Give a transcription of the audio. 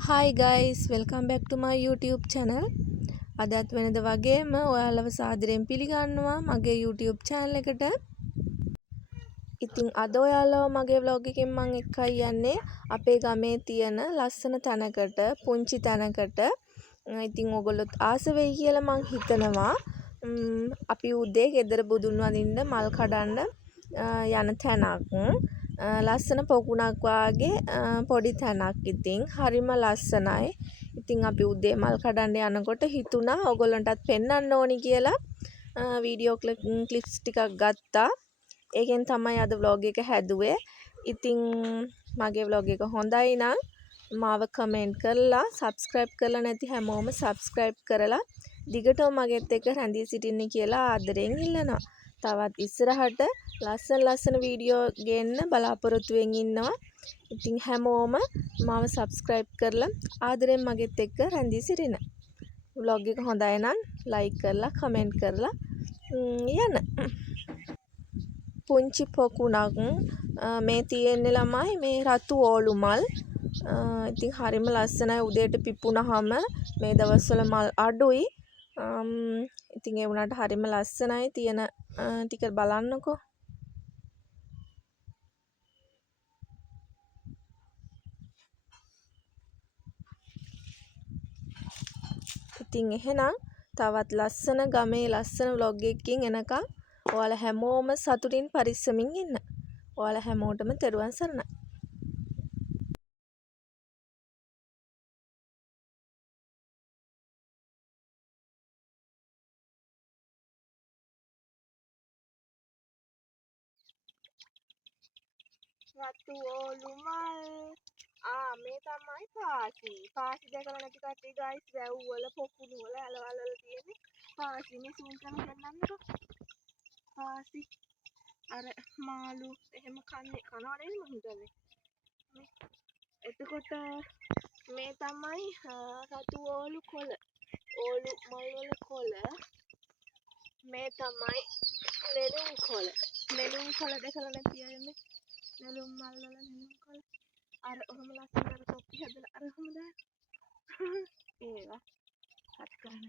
Hi guys, welcome back to my YouTube channel. අදත් වෙනද වගේම ඔයාලව සාදරයෙන් පිළිගන්නවා මගේ YouTube channel එකට. ඉතින් අද ඔයාලව මගේ vlog එකෙන් මම එක්කයි යන්නේ අපේ ගමේ තියෙන ලස්සන තැනකට, පුංචි තැනකට. ඉතින් ඔයගොල්ලොත් ආස වෙයි කියලා මං හිතනවා. අපි උදේ ගෙදර බුදුන් වඳින්න මල් කඩන්න යන තැනක්. ලස්සන පොකුණක් වාගේ පොඩි තැනක්. ඉතින් හරිම ලස්සනයි. ඉතින් අපි උදේ මල් කඩන්න යනකොට හිතුණා ඔයගොල්ලන්ටත් පෙන්වන්න ඕනි කියලා වීඩියෝ ක්ලිප්ස් ටිකක් ගත්තා. ඒකෙන් තමයි අද vlog එක හැදුවේ. ඉතින් මගේ vlog එක හොඳයි නම් මාව කමෙන්ට් කරලා subscribe කරලා නැති හැමෝම subscribe කරලා දිගටම මගෙත් එක්ක රැඳී සිටින්න කියලා ආදරෙන් ඉල්ලනවා. තවත් ඉස්සරහට ලස්සන වීඩියෝ ගේන්න බලාපොරොත්තු වෙමින් ඉන්නවා. ඉතින් හැමෝම මාව subscribe කරලා ආදරෙන් මගෙත් එක්ක රැඳී සිටින්න. vlog එක හොඳයි නම් like කරලා comment කරලා යන්න. පුංචි පොකුණක් මේ තියෙන්නේ ළමයි මේ රතු ඕලු මල්. ඉතින් හරිම ලස්සනයි උදේට පිපුණාම මේ දවස්වල මල් අඩුයි. ඉතින් ඒ වුණාට හරිම ලස්සනයි තියෙන ටික බලන්නකෝ. ඉතින් එහෙනම් තවත් ලස්සන ගමේ ලස්සන vlog එකකින් එනකම් ඔයාලා හැමෝම සතුටින් පරිස්සමින් ඉන්න. ඔයාලා හැමෝටම තෙරුවන් සරණයි. රතු ඕලු මල් මේ තමයි පාසි. පාසි දැකලා නැති කට්ටිය ගයිස් වැව් වල පොකුණු වල ඇලවල් වල තියෙන්නේ පාසි. මේ සූම් කරලා පෙන්නන්නකෝ. පාසි අර මාළු එහෙම කනවා නේද මම හිතන්නේ. එතකොට මේ තමයි රතු ඕලු කොළ. ඕලු මල් වල කොළ. මේ තමයි නෙළුම් කොළ. නෙළුම් කොළ දැකලා නැති අය මේ නෙළුම් මල් වල නෙළුම් කොළ. අර ඔහොම ලස්සනට තොප්පි හදලා අර ඔහොම දාන්න. ඒවා කට් කරන්න.